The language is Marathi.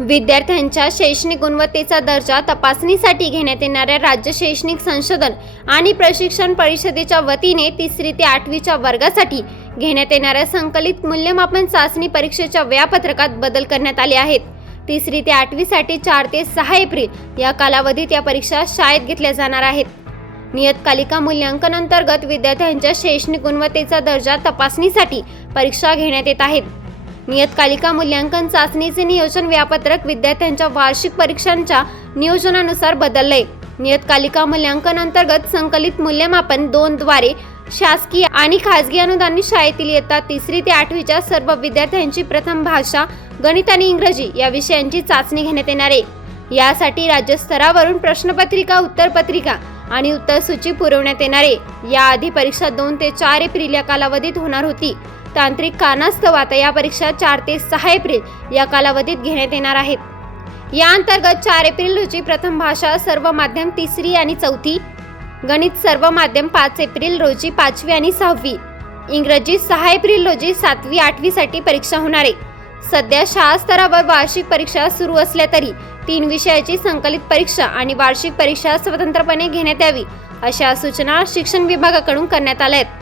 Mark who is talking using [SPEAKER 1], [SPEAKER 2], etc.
[SPEAKER 1] विद्यार्थ्यांच्या शैक्षणिक गुणवत्तेचा दर्जा तपासणीसाठी घेण्यात येणाऱ्या राज्य शैक्षणिक संशोधन आणि प्रशिक्षण परिषदेच्या वतीने तिसरी ते आठवीच्या वर्गासाठी घेण्यात येणाऱ्या संकलित मूल्यमापन चाचणी परीक्षेच्या वेळापत्रकात बदल करण्यात आले आहेत. तिसरी ते आठवीसाठी चार ते सहा एप्रिल या कालावधीत या परीक्षा शाळेत घेतल्या जाणार आहेत. नियतकालिका मूल्यांकन अंतर्गत विद्यार्थ्यांच्या शैक्षणिक गुणवत्तेचा दर्जा तपासणीसाठी परीक्षा घेण्यात येत आहेत. नियतकालिका मूल्यांकन चाचणीचे नियोजन वेळापत्रक विद्यार्थ्यांच्या वार्षिक परीक्षांच्या नियोजनानुसार बदलले नियतकालिका मूल्यांकन अंतर्गत संकलित मूल्यमापन दोन द्वारे शासकीय आणि खासगी अनुदानित शाळेतील इयत्ता तिसरी ते आठवीच्या सर्व विद्यार्थ्यांची प्रथम भाषा गणित आणि इंग्रजी या विषयांची चाचणी घेण्यात येणार आहे. यासाठी राज्यस्तरावरून प्रश्नपत्रिका उत्तरपत्रिका आणि उत्तरसूची पुरवण्यात येणार आहे. याआधी परीक्षा दोन ते चार एप्रिल या कालावधीत होणार होती. तांत्रिक कारणास्तव आता या परीक्षा चार ते सहा एप्रिल या कालावधीत घेण्यात येणार आहेत. या अंतर्गत चार एप्रिल रोजी प्रथम भाषा सर्व माध्यम तिसरी आणि चौथी गणित सर्व माध्यम पाच एप्रिल रोजी पाचवी आणि सहावी इंग्रजी सहा एप्रिल रोजी सातवी आठवीसाठी परीक्षा होणार आहे. सध्या शाळा स्तरावर वार्षिक परीक्षा सुरू असल्या तरी तीन विषयाची संकलित परीक्षा आणि वार्षिक परीक्षा स्वतंत्रपणे घेण्यात यावी अशा सूचना शिक्षण विभागाकडून करण्यात आल्या आहेत.